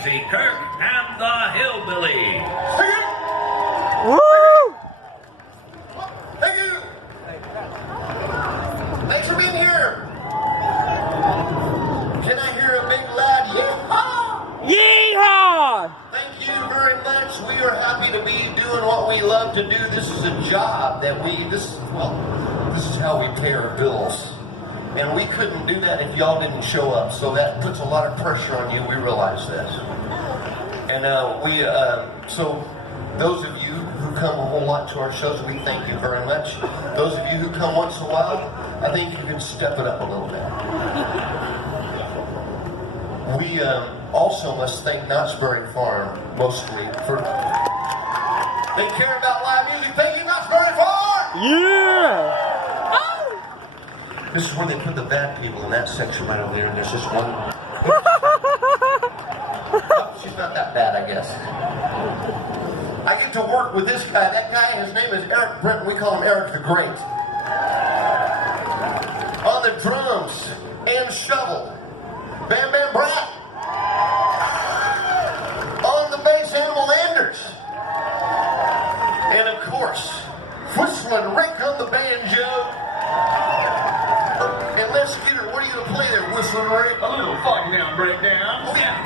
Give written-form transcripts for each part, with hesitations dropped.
Krazy Kirk and the hillbillies. Woo! Thank you. Thanks for being here. Can I hear a big loud yeehaw? Yeehaw! Thank you very much. We are happy to be doing what we love to do. This is a job that this is how we pay our bills. And we couldn't do that if y'all didn't show up. So that puts a lot of pressure on you. We realize this. And so those of you who come a whole lot to our shows, we thank you very much. Those of you who come once in a while, I think you can step it up a little bit. We also must thank Knott's Farm, mostly, for they care about live music. Thank you, Knott's Farm! Yeah! This is where they put the bad people in that section right over there, and there's just one. Oh, she's not that bad, I guess. I get to work with this guy. That guy, his name is Eric Brent. We call him Eric the Great. On the drums and shovel, Bam Bam Brat. On the bass, Animal Landers. And of course, Whistling Rick on the banjo. And Les Skinner, what are you going to play there, Whistling Rick? A little fog down breakdown. Oh, yeah.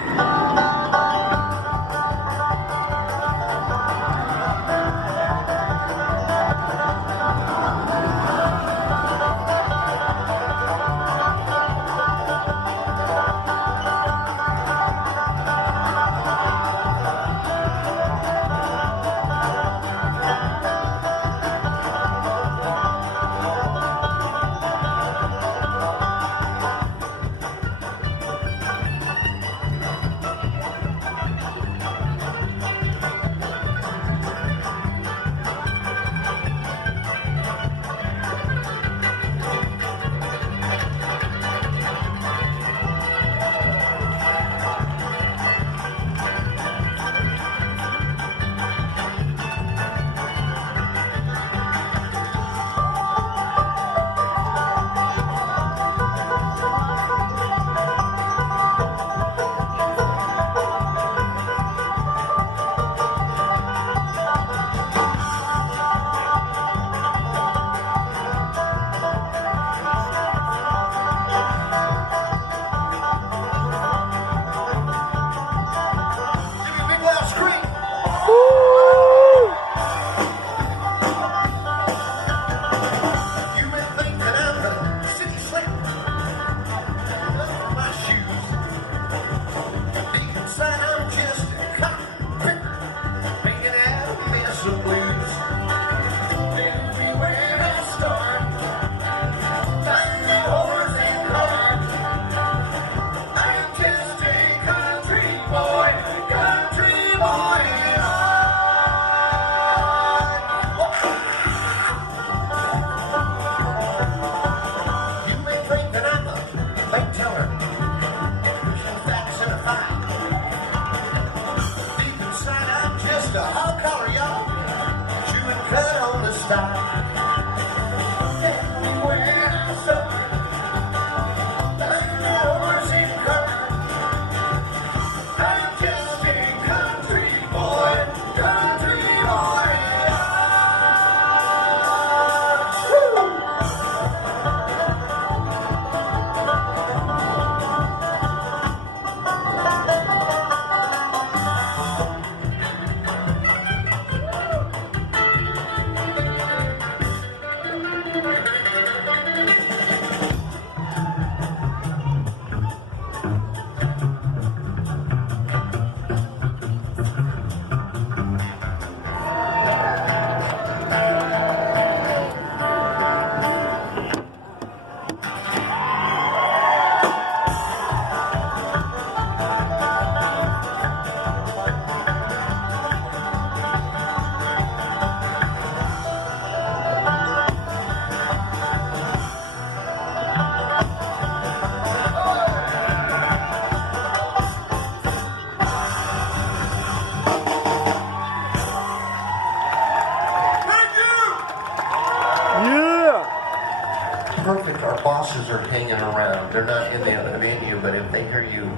Perfect. Our bosses are hanging around. They're not in the venue, but if they hear you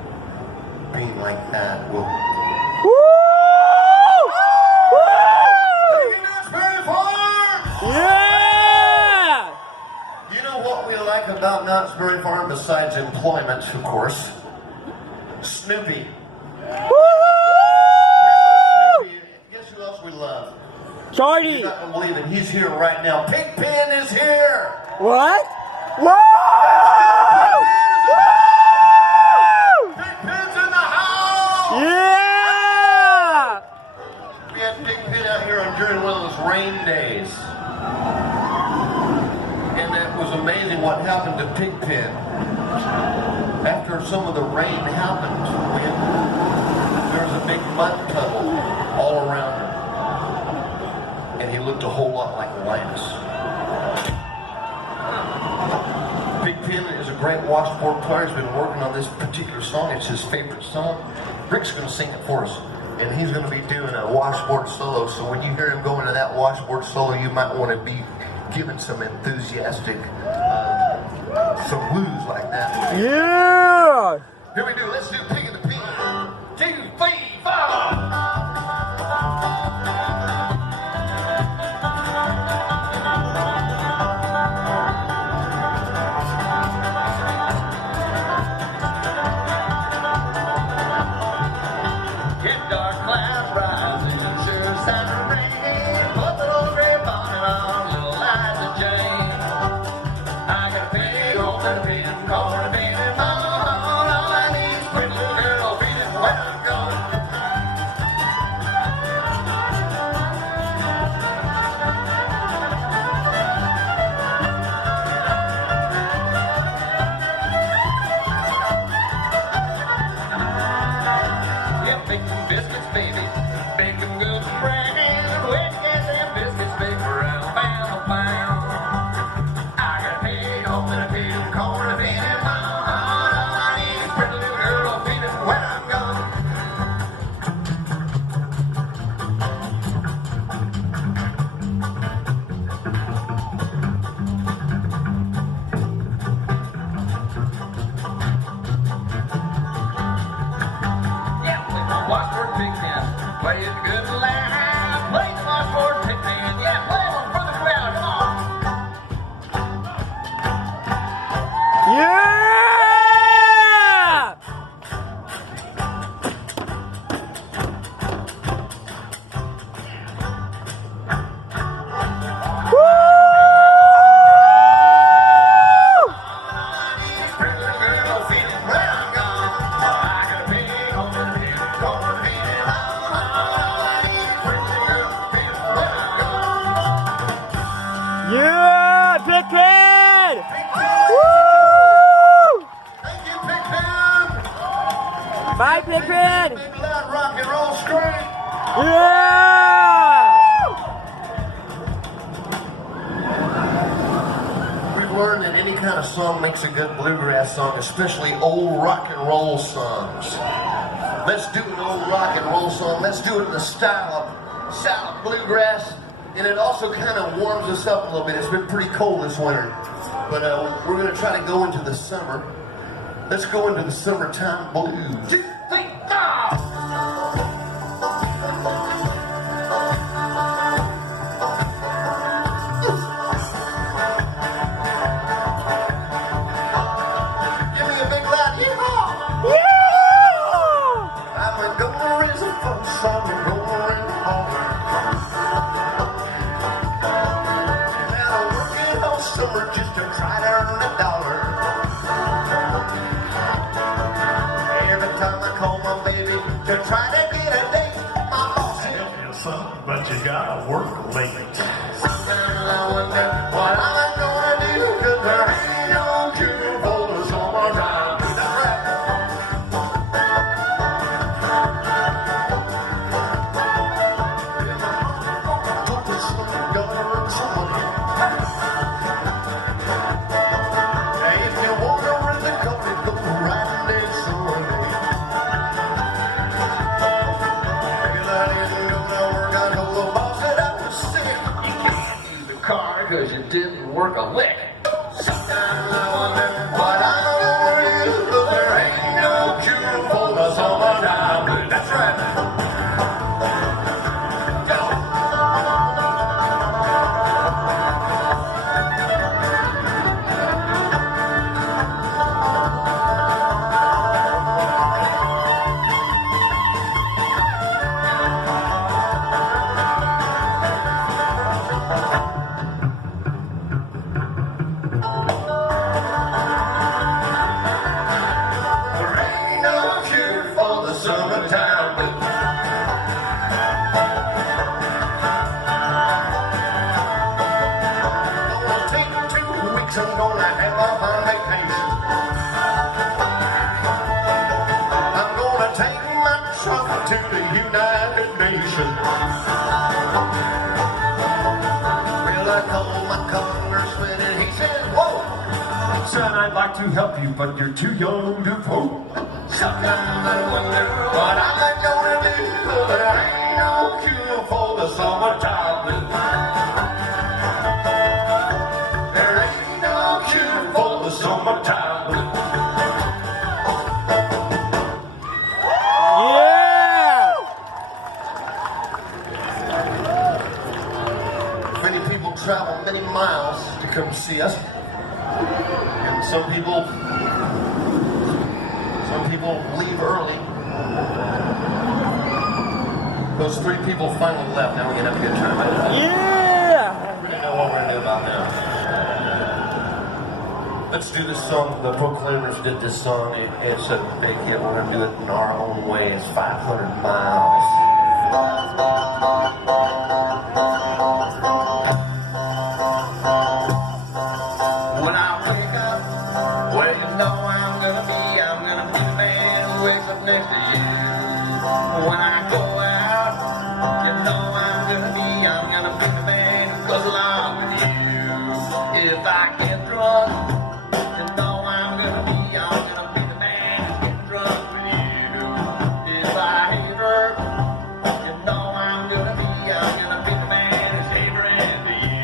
being like that will. Woo! Woo! Yeah! You know what we like about Knott's Berry Farm besides employment, of course? Snoopy. Woo! Snoopy. Guess who else we love? Shorty! You're not gonna believe it. He's here right now. Pigpen is here! What? Woo! Pigpen's in the house! Yeah! We had Pigpen out here during one of those rain days. And it was amazing what happened to Pigpen. After some of the rain happened, there was a big mud puddle all around him. And he looked a whole lot like Linus. Pigpen is a great washboard player. He's been working on this particular song. It's his favorite song. Rick's going to sing it for us. And he's going to be doing a washboard solo. So when you hear him go into that washboard solo, you might want to be giving some enthusiastic, some blues like that. Yeah! Here we do. Let's do Pig in the Pig. 2, 3, 4. Play it good and loud. Play the washboard Pigpen. Yeah, play one for the crowd. Come on. Yeah! Yeah, Pigpen! Woo! Thank you, Pigpen! Bye, Pigpen! Big loud rock and roll straight! Yeah! We've learned that any kind of song makes a good bluegrass song, especially old rock and roll songs. Let's do an old rock and roll song. Let's do it in the style of bluegrass. And it also kind of warms us up a little bit. It's been pretty cold this winter. But we're going to try to go into the summer. Let's go into the summertime blues. 2, 3, 4! Summer just to try to earn $1. Every time I call my baby to try to get a date, my boss said, Son, but you gotta work late. sometimes I wonder what I'm gonna do, 'cause there ain't no cure for the summertime. That's right. Because you didn't work a lick. Sometimes I wonder what I'm gonna do, 'cause there ain't no cure for the summer. summertime blues. Gonna take 2 weeks, I'm gonna have off on vacation. I'm gonna take my truck to the United Nations. Well, I called my congressman and he said, whoa, son, I'd like to help you, but you're too young to vote. Sometimes I wonder what I'm gonna do. There ain't no cure for the summertime blues. There ain't no cure for the summertime blues. Yeah! Many people travel many miles to come see us. And some people leave early. Those 3 people finally left. Now we're gonna have a good time. Yeah! We don't know what we're gonna do about now. Let's do this song. The Proclaimers did this song. It's a big hit. We're gonna do it in our own way. It's 500 miles. When I wake up, well, you know I'm gonna be the man who wakes up next to you. When I go out, you know I'm gonna be the man who goes along with you. If I get drunk, you know I'm gonna be the man who gets drunk with you. If I hate her, you know I'm gonna be the man who's hating for you.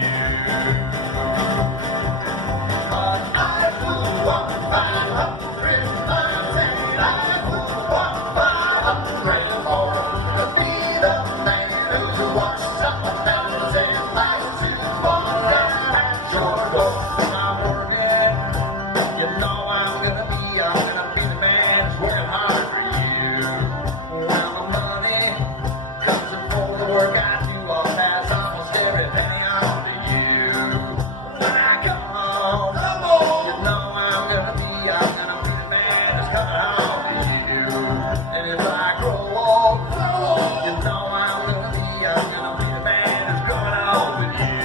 But I will walk 500 miles and I will walk 500 more to be the man who walks up a 1,000 miles to fall down at your door. When I'm working, you know I'm gonna be the man who's working hard for you. When the money comes in for the work I do, I'll pass almost every penny on to you. When I come home, you know I'm gonna be the man who's coming home to you. And if I grow old, you know I'm gonna be the man who's coming home with you.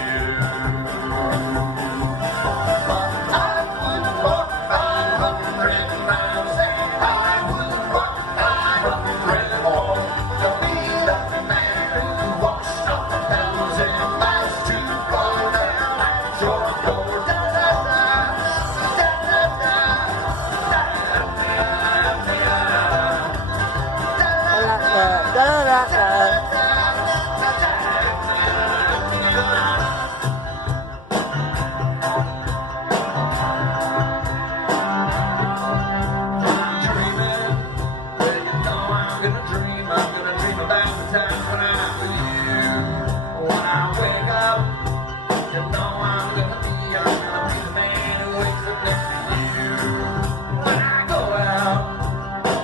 But I would walk 500 miles and I would walk 500 more to be the man who walks up 1,000 miles to fall down at your door. Da, da, da, da, da, da, da, dreaming, well, you know I'm gonna dream about the times when I'm with you. When I wake up, you know I'm gonna be the man who wakes up next to you. When I go out,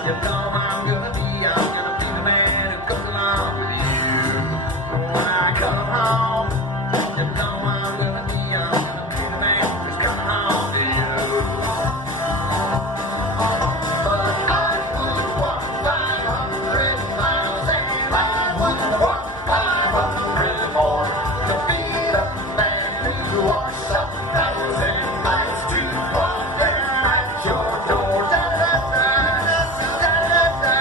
you know I'm gonna be the man who goes along with you. When I come home, you know I'm gonna be the man who's coming home to you. But I would walk 500 miles and I would walk 500 more to be the man who walks up 1,000 miles to fall down at your door. Da, da, da, da, da, da, da,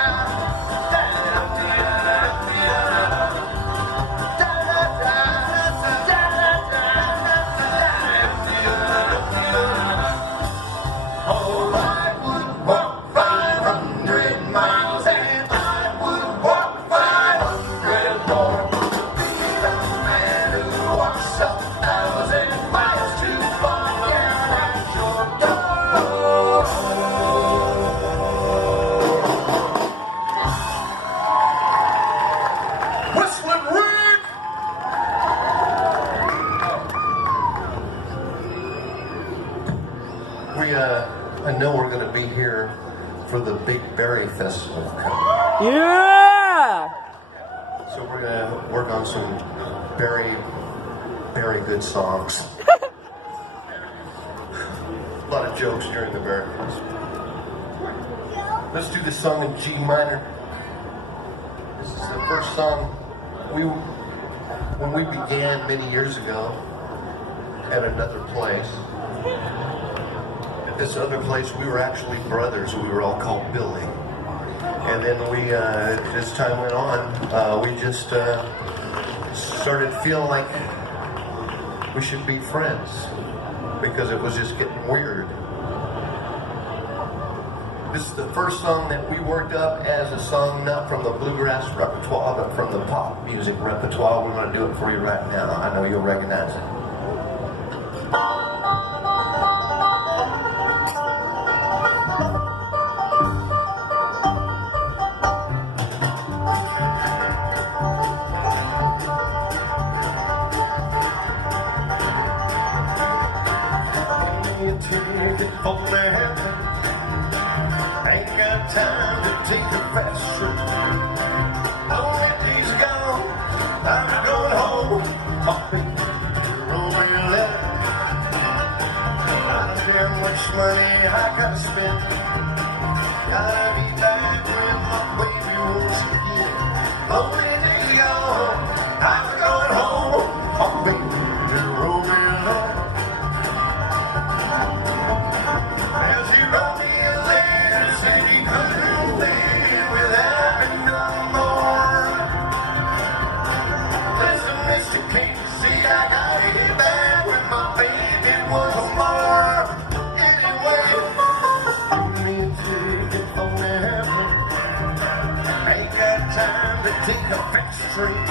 oh, I would walk 500 miles and I would walk 500 more to be the man who walks up 1,000 miles to fall down at your door. Whistling Rick! I know we're going to be here for the Big Berry Festival coming. Yeah! So we're going to work on some very good songs. A lot of jokes during the Berry Festival. Let's do this song in G minor. first song when we began many years ago at another place. At this other place, we were actually brothers. We were all called Billy. And then we, as time went on, we just started feeling like we should be friends because it was just getting weird. This is the first song that we worked up as a song not from the bluegrass repertoire, but from the pop music repertoire. We're going to do it for you right now. I know you'll recognize it. Ain't got time to take the fast trip. Only days gone, I'm going home. My baby, roll me a letter. I don't care how much money I gotta spend. Gotta be back when my baby wants again. Only days gone, I'm going home. My baby, roll me a letter. As you roll me a letter, say you couldn't live without me no more. Listen, Mr. King, see I gotta get back when my baby was more. Anyway, give me a ticket for heaven. Ain't got time to take a fast train.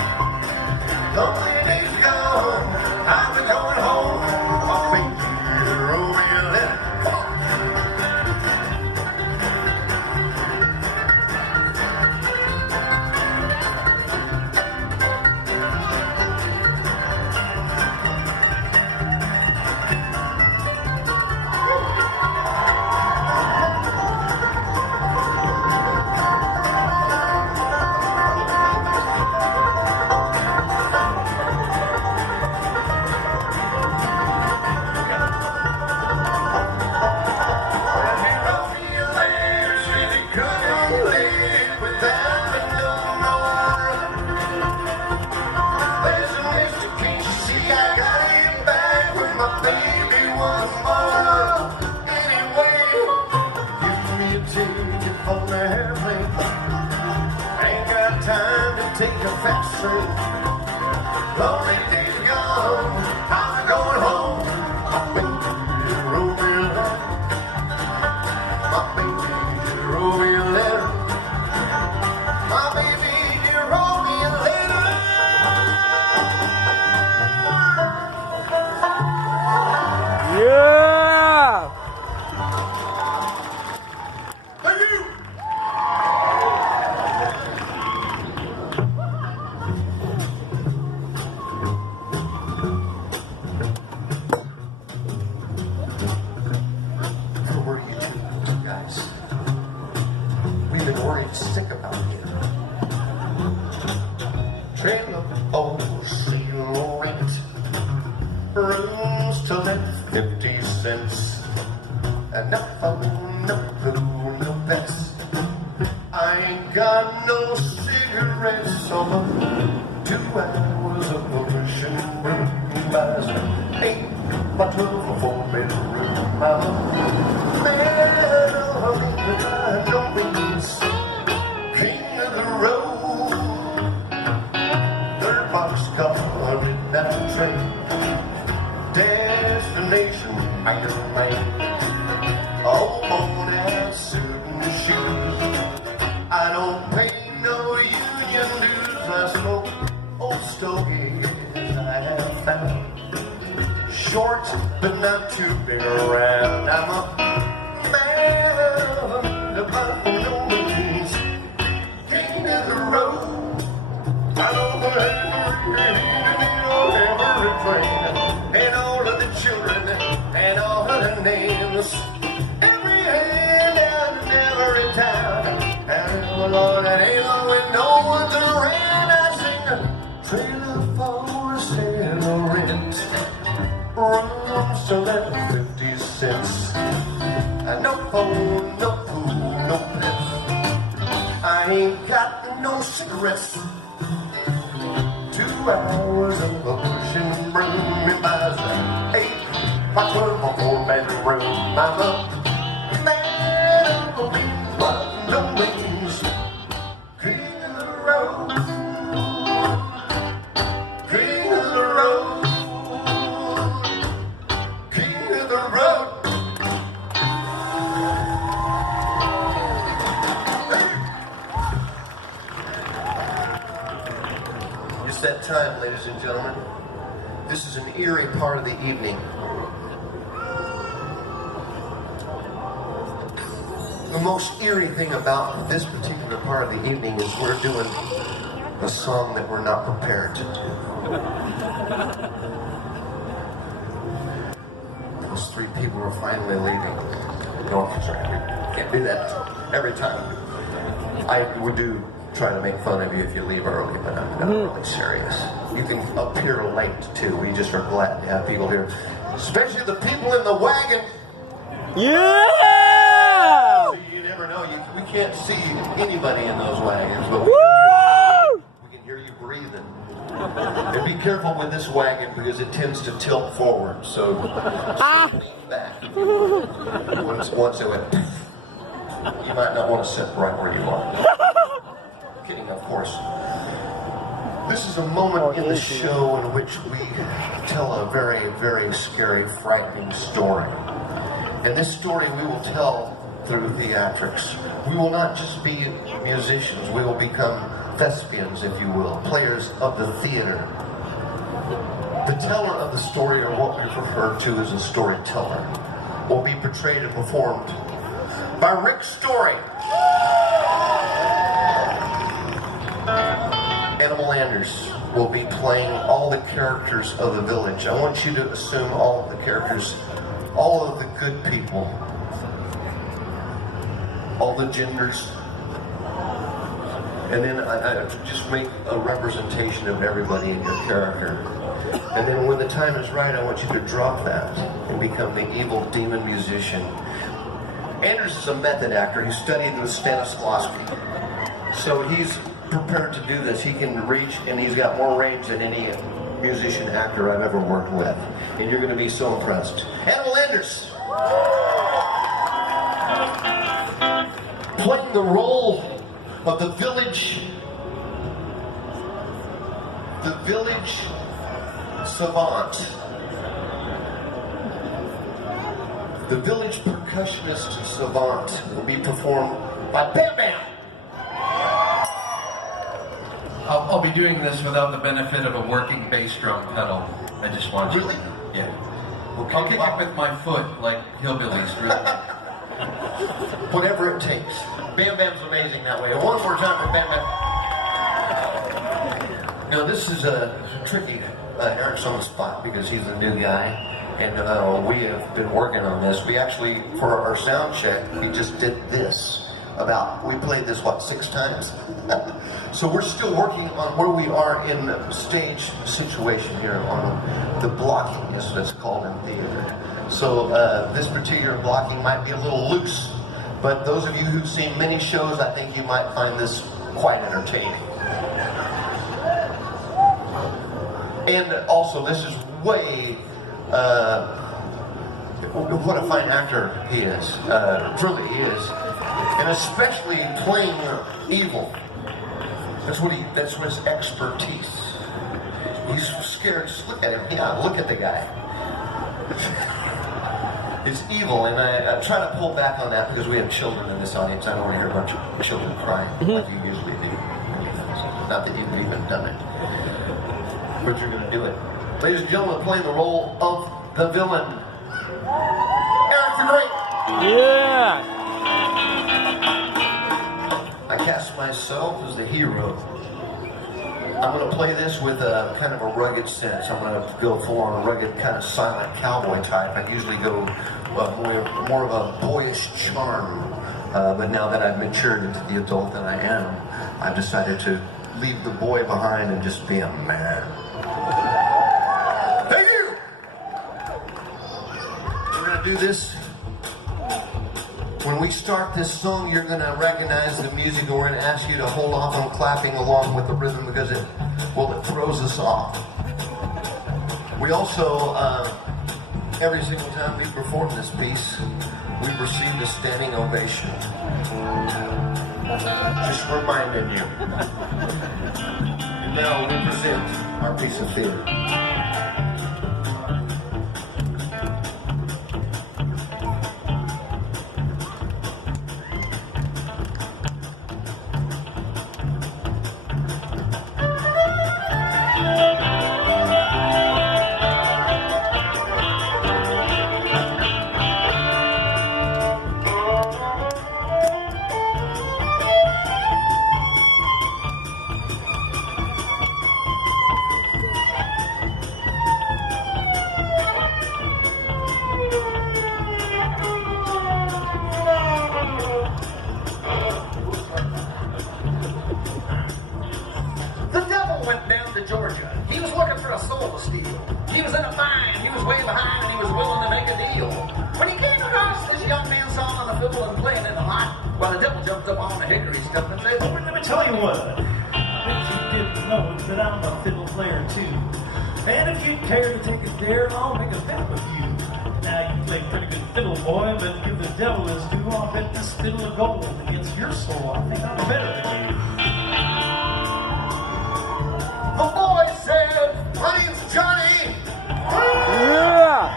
Lonely days gone, I'm going home. My baby, roll me a letter. Take a fast train. Lonely days gone, I'm going home. My baby, roll me a letter. My baby, roll me a letter. My baby, roll me a letter. Yeah! Thank you. We've been worried sick about you. Trailer old seal rent, rooms to let 50 cents, and no food, no pets. I ain't got no cigarettes on my 2 hours of pollution room buys 8 by 12 or 4 bedroom. I'm a man of don't be king of the road. 3rd boxcar, midnight train, destination Iron Man. All on out certain shoes. I don't pay no union dues. I smoke old stogies I have found. Short but not too big around. I'm a man about no means, king of the road. I know every train and all of the children and all of the names, every hand and every town. And Lord, that ain't long when no one's around. I sing a trailer for sale rent, rooms to let 50 cents, and no phone, no food, no pets. I ain't got no cigarettes hours of a pushing broom. It buys an 8x12 4-bedroom room. I'm a man of the wings, but no wings. King of the road, king of the road, king of the road. It's that time, ladies and gentlemen. This is an eerie part of the evening. The most eerie thing about this particular part of the evening is we're doing a song that we're not prepared to do. Those three people are finally leaving. No, I'm sorry, we can't do that every time. I would do try to make fun of you if you leave early, but I'm not really serious. You can appear late too. We just are glad to have people here, especially the people in the wagon. Yeah! So you never know. We can't see anybody in those wagons, but we can hear you breathing. And be careful with this wagon because it tends to tilt forward. So lean back. Once it went, you might not want to sit right where you are. Kidding, of course. This is a moment in the show in which we tell a very, very scary, frightening story. And this story we will tell through theatrics. We will not just be musicians, we will become thespians, if you will, players of the theater. The teller of the story, or what we refer to as a storyteller, will be portrayed and performed by Rick Story. Animal Anders will be playing all the characters of the village. I want you to assume all of the characters, all of the good people, all the genders, and then I just make a representation of everybody in your character. And then when the time is right, I want you to drop that and become the evil demon musician. Anders is a method actor. He studied with Stanislavski. So he's prepared to do this. He can reach, and he's got more range than any musician actor I've ever worked with. And you're going to be so impressed. Animal Anders, playing the role of the village savant. The village percussionist savant will be performed by Bam Bam. I'll be doing this without the benefit of a working bass drum pedal. I just want you. Really? Yeah. Okay, I'll kick it with my foot like hillbillies, really. Whatever it takes. Bam Bam's amazing that way. One more time for Bam Bam. Now this is a tricky Eric's on the spot because he's the new guy, and we have been working on this. We actually, for our sound check, we just did this. We played this, 6 times? So we're still working on where we are in the stage situation here on the blocking, is what it's called in theater. So this particular blocking might be a little loose, but those of you who've seen many shows, I think you might find this quite entertaining. And also, this is way, what a fine actor he is, truly he is. And especially playing evil. That's his expertise. He's scared. Just look at him. Yeah, look at the guy. It's evil, and I try to pull back on that because we have children in this audience. I don't want to hear a bunch of children crying like you usually do. Not that you've even done it, but you're going to do it. Ladies and gentlemen, playing the role of the villain, Eric the Great. Yeah! I cast myself as the hero. I'm going to play this with a kind of a rugged sense. I'm going to go full on a rugged kind of silent cowboy type. I usually go more of a boyish charm. But now that I've matured into the adult that I am, I've decided to leave the boy behind and just be a man. Thank you! We're going to do this. When we start this song, you're going to recognize the music, and we're going to ask you to hold off on clapping along with the rhythm because well, it throws us off. We also, every single time we perform this piece, we received a standing ovation. Just reminding you. And now we present our piece of theater. Georgia. He was looking for a soul to steal. He was in a bind, he was way behind, and he was willing to make a deal. When he came across this young man sawing on the fiddle and playing in the hot, well, the devil jumped up on the hickory stump and said, "Oh, let me tell you what. I bet you didn't know that I'm a fiddle player too. And if you'd care to take a dare, I'll make a bet with you. Now, you play pretty good fiddle, boy, but give the devil his due. I'll bet this fiddle of gold against your soul. I think I'm better than you." The boy said, "My name's Johnny." Yeah.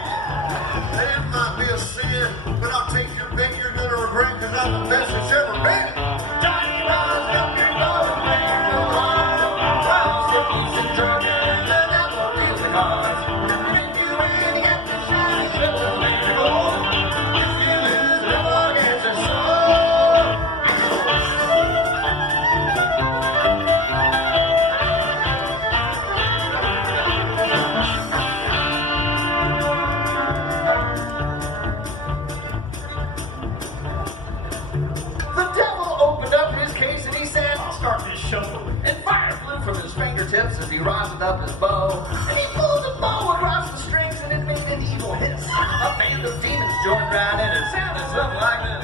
That might be a sin, but I'll take your bet. You're gonna regret because I'm the best that's ever been. Johnny rise up your boat and bring the line. Rouse the peace in Georgia and the devil deals the cards. If you win, you get the shiny little man of gold. If you lose, the devil gets your soul. And fire flew from his fingertips as he rounded up his bow. And he pulled the bow across the strings and it made an evil hiss. A band of demons joined right in and sounded something like this.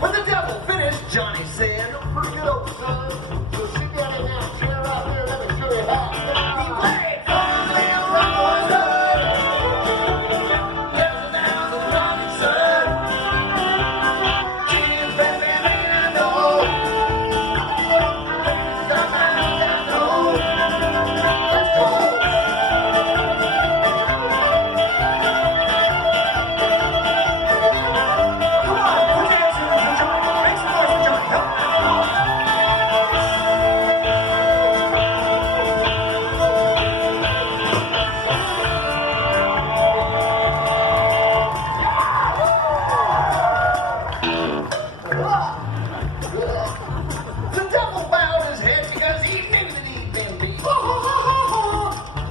When the devil finished, Johnny said, "Pretty good, old son. So sit down in that chair right there and let me show you how." He played Holy Rollers Road. There's a down to the Johnny son. Cheers, baby, man, I know. Come out that door. Let's go. The devil bowed his head because he knew that he'd been beat.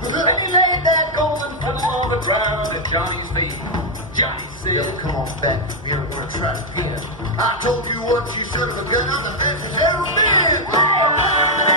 And he laid that golden fiddle on the ground at Johnny's feet. Johnny said, "Come on back. We don't want to try it again. I told you once, you son of a gun, I'm the best that's ever been."